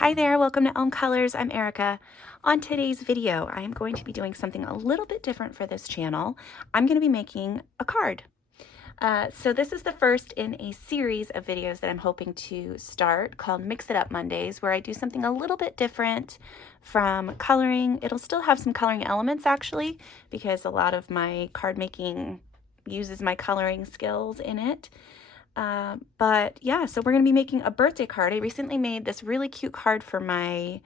Hi there, welcome to Elm Colors. I'm Erica. On today's video, I am going to be doing something a little bit different for this channel. I'm going to be making a card. So this is the first in a series of videos that I'm hoping to start called Mix It Up Mondays, where I do something a little bit different from coloring. It'll still have some coloring elements actually, because a lot of my card making uses my coloring skills in it. But yeah, so we're going to be making a birthday card. I recently made this really cute card for my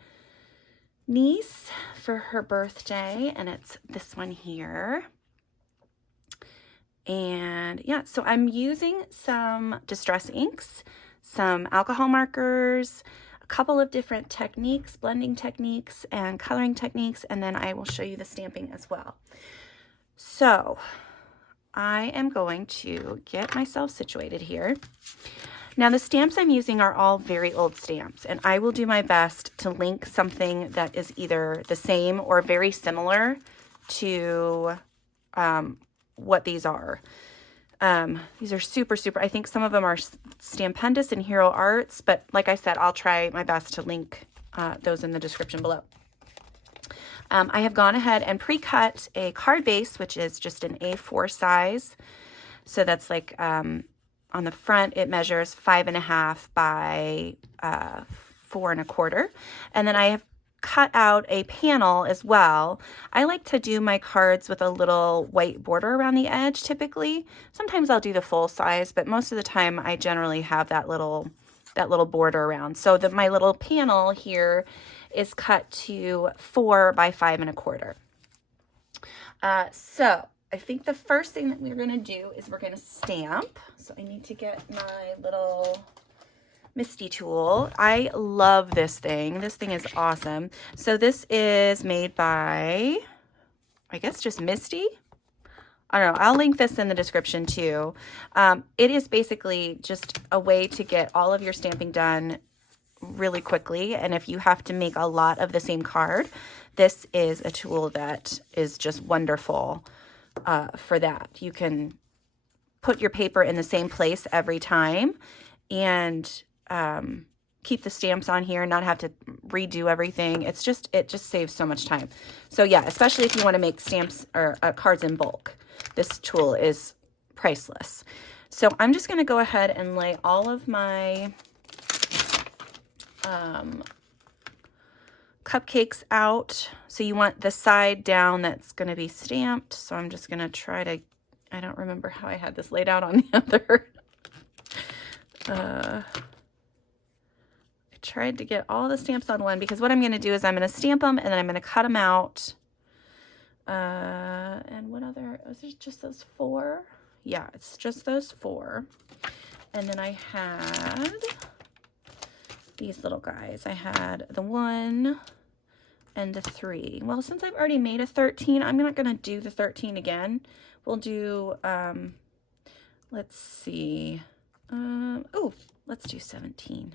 niece for her birthday, and it's this one here. And yeah, so I'm using some distress inks, some alcohol markers, a couple of different techniques, blending techniques and coloring techniques, and then I will show you the stamping as well. So I am going to get myself situated here. Now the stamps I'm using are all very old stamps, and I will do my best to link something that is either the same or very similar to what these are. These are super, I think some of them are Stampendous and Hero Arts, but like I said, I'll try my best to link those in the description below. I have gone ahead and pre-cut a card base, which is just an A4 size. So that's like on the front, it measures 5.5 by 4.25. And then I have cut out a panel as well. I like to do my cards with a little white border around the edge typically. Sometimes I'll do the full size, but most of the time I generally have that little border around. So my little panel here is cut to 4 by 5.25. So I think the first thing that we're going to do is we're going to stamp. So I need to get my little Misti tool. I love this thing. This thing is awesome. So this is made by, I guess, just Misti. I don't know. I'll link this in the description too. It is basically just a way to get all of your stamping done really quickly, and if you have to make a lot of the same card, this is a tool that is just wonderful for that. You can put your paper in the same place every time and keep the stamps on here, not have to redo everything. It just saves so much time. So yeah, especially if you want to make stamps or cards in bulk, this tool is priceless. So I'm just going to go ahead and lay all of my cupcakes out. So you want the side down that's going to be stamped. So I'm just going to try to, I don't remember how I had this laid out on the other. I tried to get all the stamps on one, because what I'm going to do is I'm going to stamp them and then I'm going to cut them out. And what other, was it just those 4? Yeah, it's just those 4. And then I had these little guys. I had the 1 and the 3. Well, since I've already made a 13, I'm not going to do the 13 again. We'll do, let's see. Oh, let's do 17.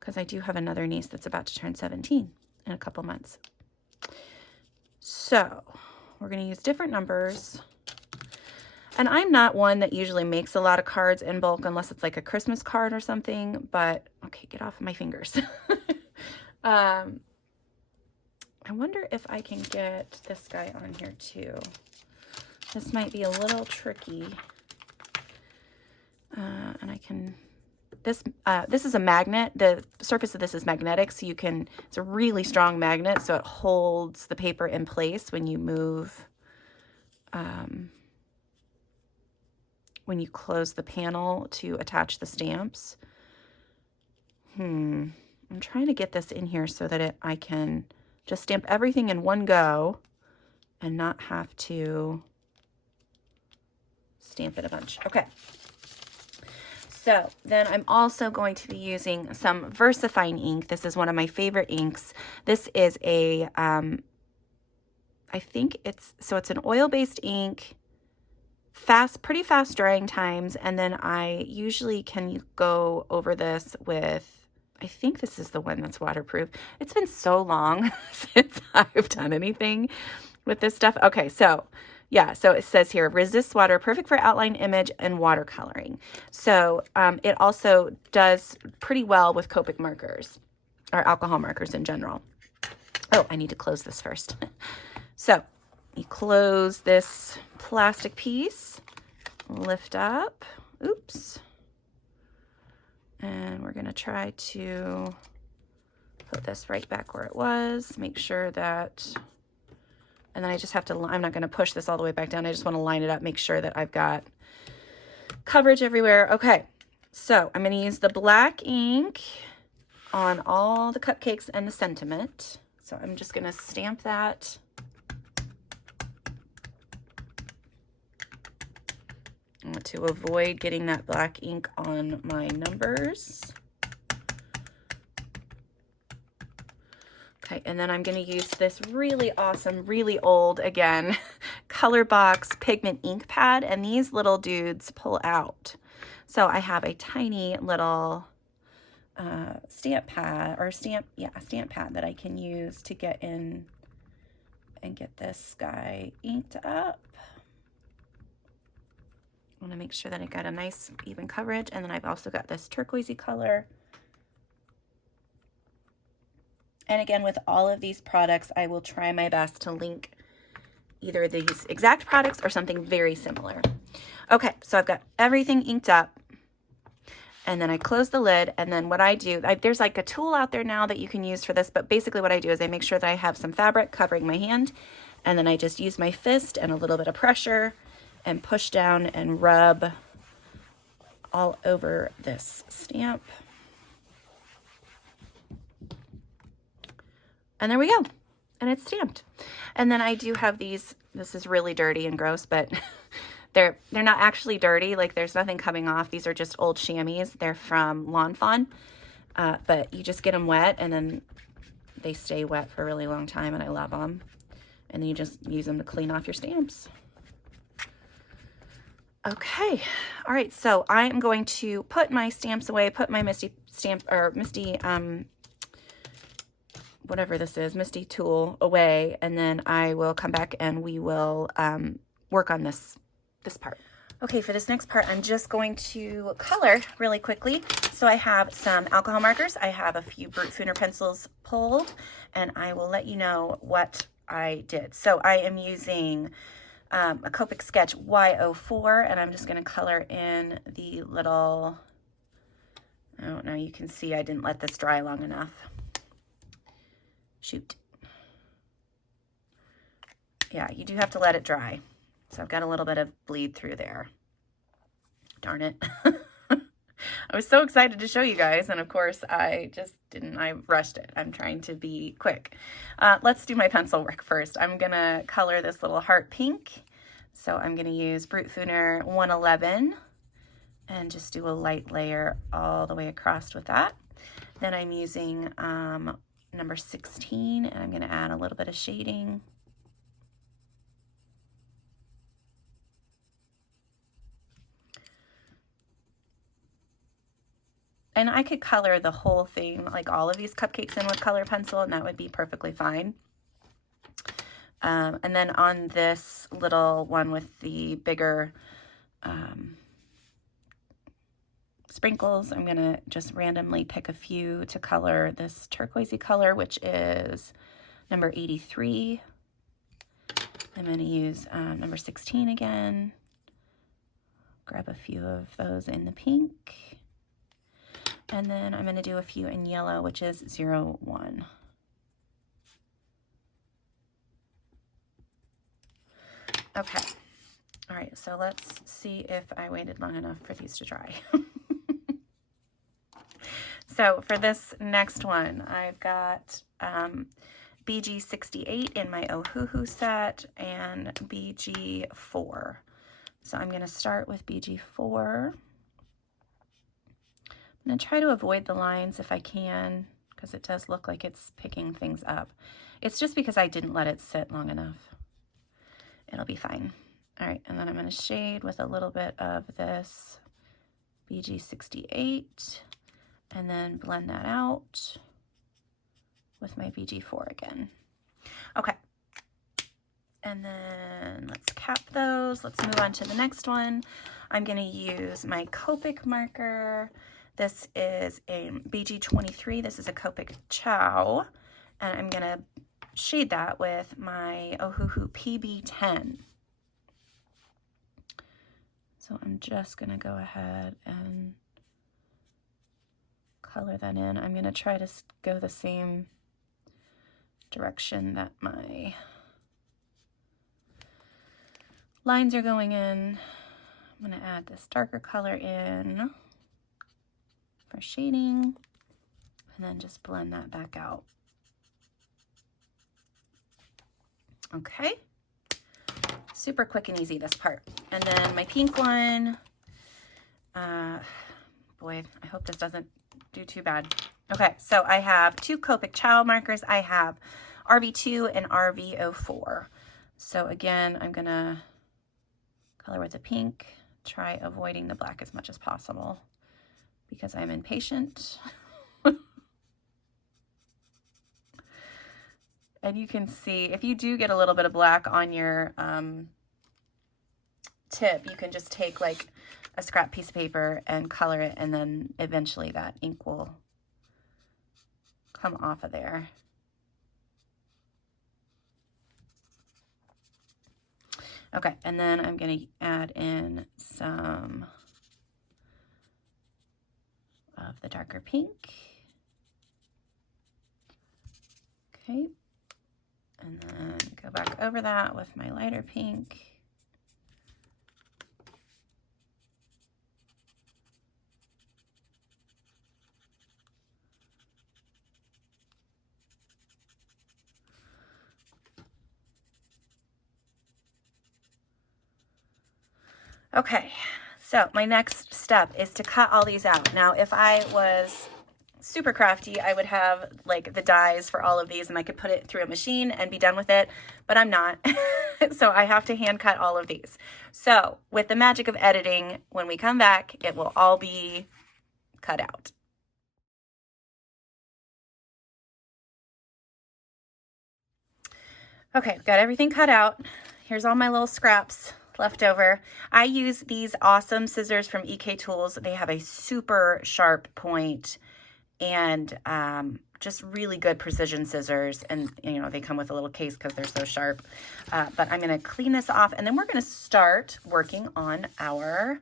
Because I do have another niece that's about to turn 17 in a couple months. So we're going to use different numbers. And I'm not one that usually makes a lot of cards in bulk unless it's like a Christmas card or something, but okay, get off of my fingers. I wonder if I can get this guy on here too. This might be a little tricky. And I can, this is a magnet. The surface of this is magnetic, so you can, it's a really strong magnet, so it holds the paper in place when you move, when you close the panel to attach the stamps. I'm trying to get this in here so that I can just stamp everything in one go and not have to stamp it a bunch. Okay. So then I'm also going to be using some Versafine ink. This is one of my favorite inks. This is a, I think it's an oil-based ink, pretty fast drying times, and then I usually can go over this with, I think this is the one that's waterproof. It's been so long since I've done anything with this stuff. Okay, so yeah, so it says here, resists water, perfect for outline, image, and watercoloring. So it also does pretty well with Copic markers. or alcohol markers in general. Oh, I need to close this first. So you close this plastic piece, lift up, oops, and we're going to try to put this right back where it was, make sure that, and then I just have to, I'm not going to push this all the way back down. I just want to line it up, make sure that I've got coverage everywhere. Okay, so I'm going to use the black ink on all the cupcakes and the sentiment. So I'm just going to stamp that. I want to avoid getting that black ink on my numbers. Okay, and then I'm going to use this really awesome, really old, again, Color Box pigment ink pad, and these little dudes pull out. So I have a tiny little stamp pad, or stamp pad that I can use to get in and get this guy inked up. I want to make sure that I got a nice even coverage, and then I've also got this turquoisey color. And again, with all of these products, I will try my best to link either these exact products or something very similar. Okay, so I've got everything inked up, and then I close the lid, and then what I do, there's like a tool out there now that you can use for this, but basically what I do is I make sure that I have some fabric covering my hand, and then I just use my fist and a little bit of pressure and push down and rub all over this stamp. And there we go. And it's stamped. And then I do have these, this is really dirty and gross, but they're not actually dirty. Like there's nothing coming off. These are just old chamois. They're from Lawn Fawn. But you just get them wet and then they stay wet for a really long time, and I love them. And then you just use them to clean off your stamps. Okay, all right, so I am going to put my stamps away, put my Misti stamp, or Misti, whatever this is, Misti tool away, and then I will come back and we will work on this part. Okay, for this next part, I'm just going to color really quickly. So I have some alcohol markers, I have a few Brutfuner pencils pulled, and I will let you know what I did. So I am using a Cupcake Sketch Y04, and I'm just going to color in the little, I don't know, you can see I didn't let this dry long enough. Shoot. Yeah, you do have to let it dry. So I've got a little bit of bleed through there. Darn it. I was so excited to show you guys, and of course I just didn't, I rushed it. I'm trying to be quick. Let's do my pencil work first. I'm gonna color this little heart pink. So I'm gonna use Brutfuner 111 and just do a light layer all the way across with that. Then I'm using number 16, and I'm gonna add a little bit of shading. And I could color the whole thing, like all of these cupcakes in with color pencil, and that would be perfectly fine. And then on this little one with the bigger sprinkles, I'm gonna just randomly pick a few to color this turquoisey color, which is number 83. I'm gonna use number 16 again. Grab a few of those in the pink. And then I'm going to do a few in yellow, which is 01. Okay. All right, so let's see if I waited long enough for these to dry. So for this next one, I've got BG68 in my Ohuhu set and BG4. So I'm going to start with BG4. I'm going to try to avoid the lines if I can, because it does look like it's picking things up. It's just because I didn't let it sit long enough. It'll be fine. All right, and then I'm going to shade with a little bit of this BG68, and then blend that out with my BG4 again. Okay, and then let's cap those. Let's move on to the next one. I'm going to use my Cupcake marker. This is a BG23. This is a Copic Chow, and I'm gonna shade that with my Ohuhu PB10. So I'm just gonna go ahead and color that in. I'm gonna try to go the same direction that my lines are going in. I'm gonna add this darker color in for shading, and then just blend that back out. Okay, super quick and easy, this part. And then my pink one, boy, I hope this doesn't do too bad. Okay, so I have 2 Copic Chow markers. I have RV2 and RV04. So again, I'm gonna color with the pink, try avoiding the black as much as possible because I'm impatient. And you can see, if you do get a little bit of black on your tip, you can just take like a scrap piece of paper and color it, and then eventually that ink will come off of there. Okay, and then I'm going to add in some of the darker pink. Okay. And then go back over that with my lighter pink. Okay, so my next step is to cut all these out. Now, if I was super crafty, I would have like the dies for all of these and I could put it through a machine and be done with it, but I'm not. So I have to hand cut all of these. So with the magic of editing, when we come back, it will all be cut out. Okay, got everything cut out. Here's all my little scraps left over. I use these awesome scissors from EK Tools. They have a super sharp point and just really good precision scissors, and you know, they come with a little case because they're so sharp. But I'm going to clean this off, and then we're going to start working on our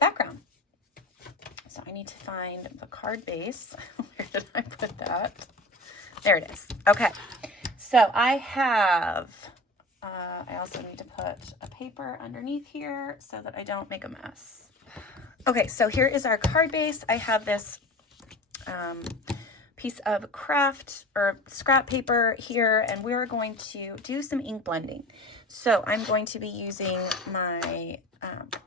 background. So I need to find the card base. Where did I put that? There it is. Okay, so I have I also need to put a paper underneath here so that I don't make a mess. Okay, so here is our card base. I have this piece of craft or scrap paper here, and we're going to do some ink blending. So I'm going to be using my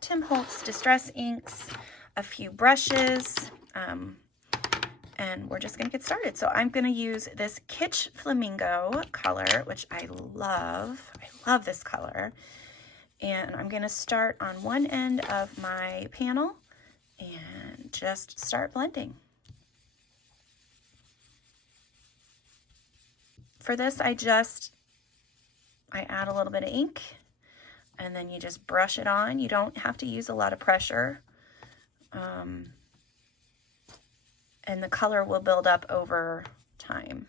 Tim Holtz Distress inks, a few brushes, and we're just going to get started. So I'm going to use this Kitsch Flamingo color, which I love. I love this color. And I'm going to start on one end of my panel and just start blending. For this, I add a little bit of ink, and then you just brush it on. You don't have to use a lot of pressure. And the color will build up over time.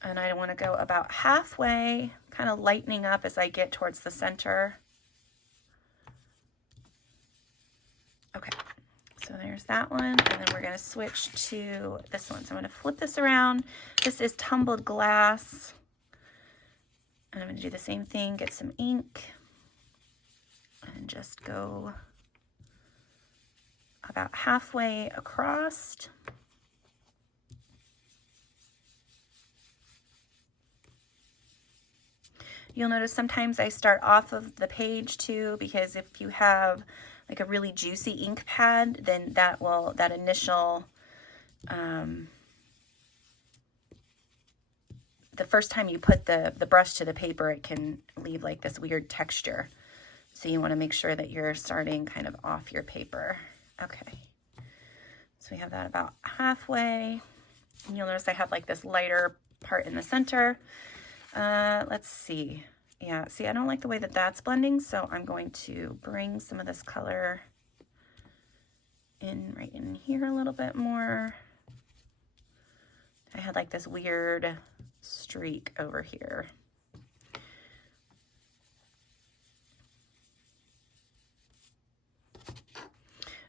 And I want to go about halfway, kind of lightening up as I get towards the center. Okay. So there's that one, and then we're going to switch to this one. So I'm going to flip this around. This is tumbled glass. And I'm going to do the same thing, get some ink, and just go about halfway across. You'll notice sometimes I start off of the page too, because if you have like a really juicy ink pad, then that initial, the first time you put the brush to the paper, it can leave like this weird texture. So you want to make sure that you're starting kind of off your paper. Okay, so we have that about halfway, and you'll notice I have like this lighter part in the center. Let's see. Yeah, see, I don't like the way that that's blending, so I'm going to bring some of this color in right in here a little bit more. I had like this weird streak over here.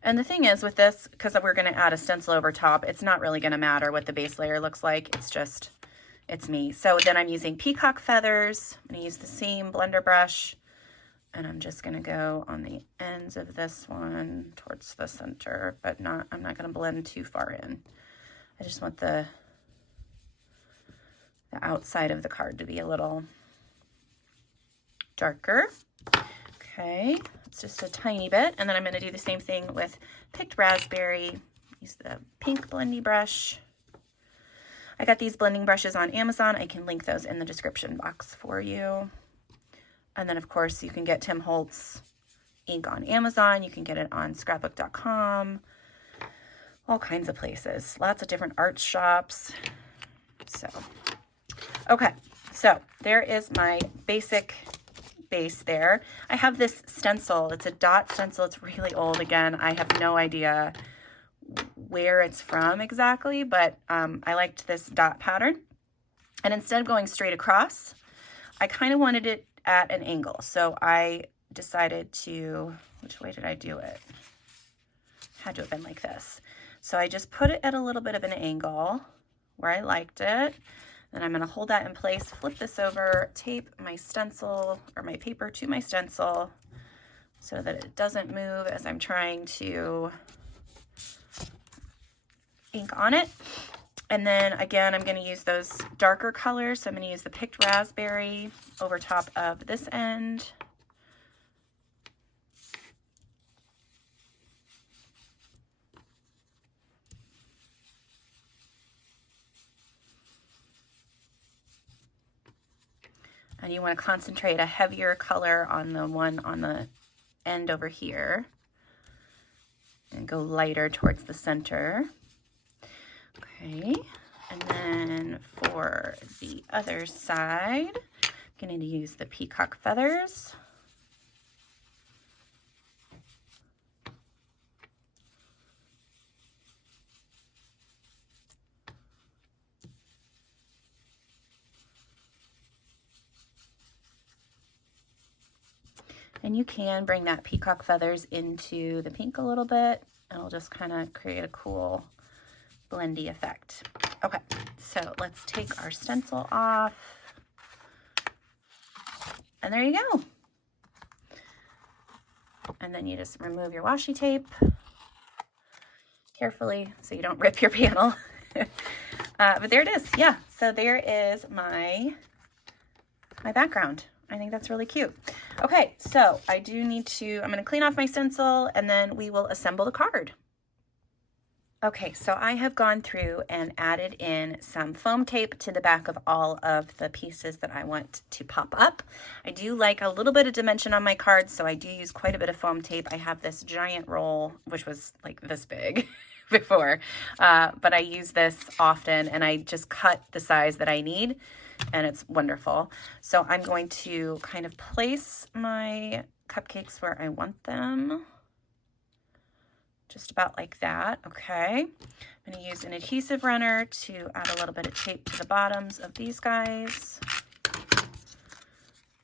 And the thing is with this, because we're going to add a stencil over top, it's not really going to matter what the base layer looks like. It's just, it's me. So then I'm using peacock feathers. I'm going to use the same blender brush. And I'm just going to go on the ends of this one towards the center, but I'm not going to blend too far in. I just want the outside of the card to be a little darker. Okay, it's just a tiny bit. And then I'm going to do the same thing with picked raspberry. Use the pink blendy brush. I got these blending brushes on Amazon. I can link those in the description box for you. And then, of course, you can get Tim Holtz ink on Amazon. You can get it on scrapbook.com. All kinds of places. Lots of different art shops. So, okay. So, there is my basic base there. I have this stencil. It's a dot stencil. It's really old. Again, I have no idea where it's from exactly, but I liked this dot pattern. And instead of going straight across, I kind of wanted it at an angle. So I decided to, which way did I do it? Had to have been like this. So I just put it at a little bit of an angle where I liked it. Then I'm going to hold that in place, flip this over, tape my stencil or my paper to my stencil so that it doesn't move as I'm trying to ink on it. And then again, I'm going to use those darker colors. So I'm going to use the picked raspberry over top of this end. And you want to concentrate a heavier color on the one on the end over here and go lighter towards the center. Okay, and then for the other side, I'm going to use the peacock feathers. And you can bring that peacock feathers into the pink a little bit. It'll just kind of create a cool blendy effect. Okay, so let's take our stencil off. And there you go. And then you just remove your washi tape carefully so you don't rip your panel. But there it is. Yeah, so there is my background. I think that's really cute. Okay, so I do need to, I'm going to clean off my stencil and then we will assemble the card. Okay, so I have gone through and added in some foam tape to the back of all of the pieces that I want to pop up. I do like a little bit of dimension on my cards, so I do use quite a bit of foam tape. I have this giant roll, which was like this big before, but I use this often and I just cut the size that I need and it's wonderful. So I'm going to kind of place my cupcakes where I want them. Just about like that, okay. I'm going to use an adhesive runner to add a little bit of tape to the bottoms of these guys.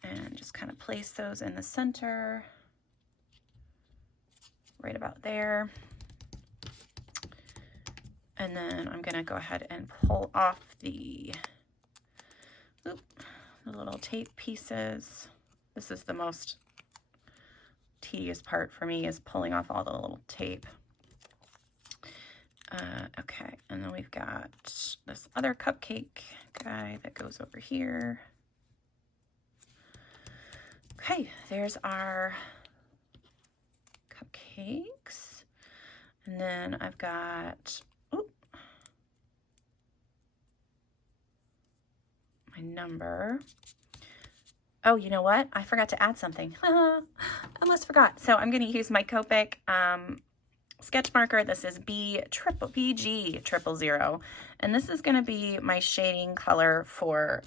And just kind of place those in the center, right about there. And then I'm going to go ahead and pull off the little tape pieces. This is the most tedious part for me, is pulling off all the little tape. Okay, and then we've got this other cupcake guy that goes over here. Okay, there's our cupcakes. And then I've got my number. Oh, you know what? I forgot to add something. I almost forgot. So I'm going to use my Cupcake sketch marker. This is BG000. And this is going to be my shading color for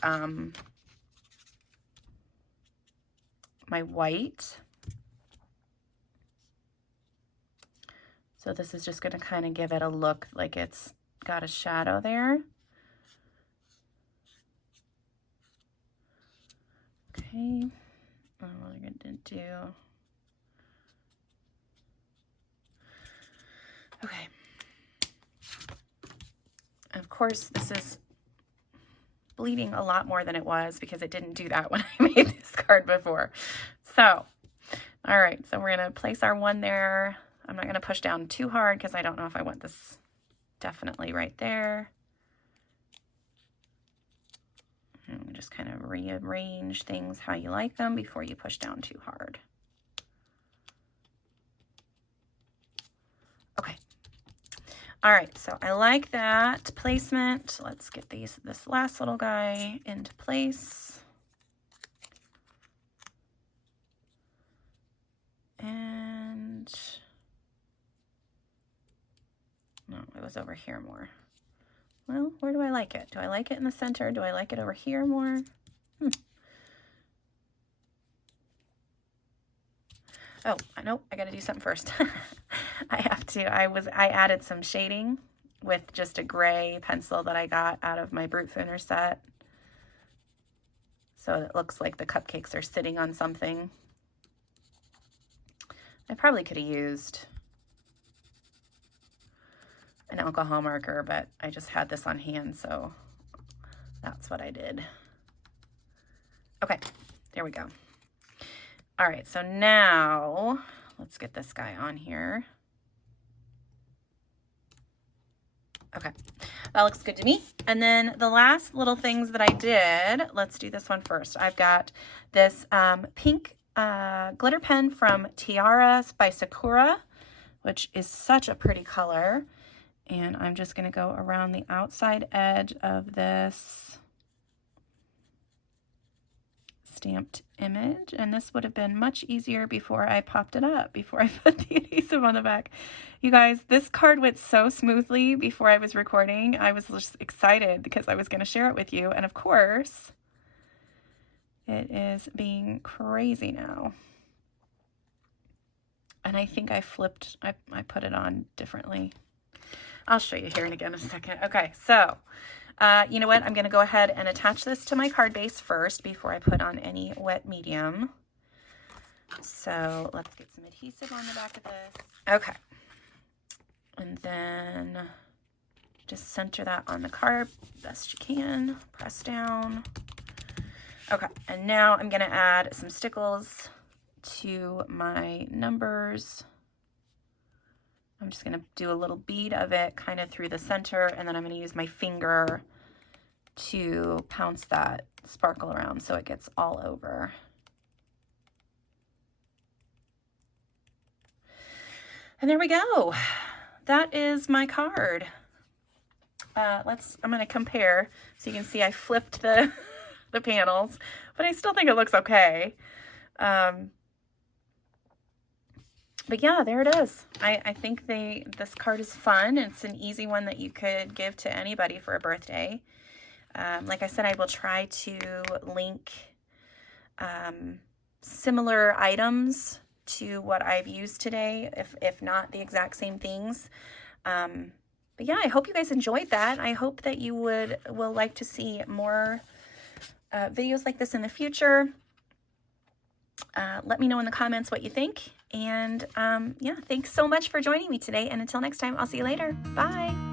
my white. So this is just going to kind of give it a look like it's got a shadow there. Okay, and what I'm going to do. Okay. Of course, this is bleeding a lot more than it was because it didn't do that when I made this card before. So, all right, so we're going to place our one there. I'm not going to push down too hard because I don't know if I want this definitely right there. And just kind of rearrange things how you like them before you push down too hard. Okay. All right, so I like that placement. Let's get this last little guy into place. And no, it was over here more. Well, where do I like it? Do I like it in the center? Do I like it over here more? Oh, nope, I gotta do something first. I added some shading with just a gray pencil that I got out of my Brutfuner set. So it looks like the cupcakes are sitting on something. I probably could have used an alcohol marker, but I just had this on hand, so that's what I did. Okay, there we go. All right, so now let's get this guy on here. Okay, that looks good to me. And then the last little things that I did, let's do this one first. I've got this pink glitter pen from Tiara by Sakura, which is such a pretty color. And I'm just going to go around the outside edge of this stamped image. And this would have been much easier before I popped it up, before I put the adhesive on the back. You guys, this card went so smoothly before I was recording. I was just excited because I was going to share it with you. And of course, it is being crazy now. And I think I flipped, I put it on differently. I'll show you here in again in a second. Okay, so you know what? I'm going to go ahead and attach this to my card base first before I put on any wet medium. So let's get some adhesive on the back of this. Okay. And then just center that on the card best you can. Press down. Okay, and now I'm going to add some stickles to my numbers. I'm just going to do a little bead of it kind of through the center, and then I'm going to use my finger to pounce that sparkle around so it gets all over. And there we go. That is my card. I'm going to compare so you can see I flipped the panels, but I still think it looks okay. But yeah, there it is. I think this card is fun. It's an easy one that you could give to anybody for a birthday. Like I said, I will try to link similar items to what I've used today, if not the exact same things. But yeah, I hope you guys enjoyed that. I hope that you will like to see more videos like this in the future. Let me know in the comments what you think. And yeah, thanks so much for joining me today. And until next time, I'll see you later. Bye.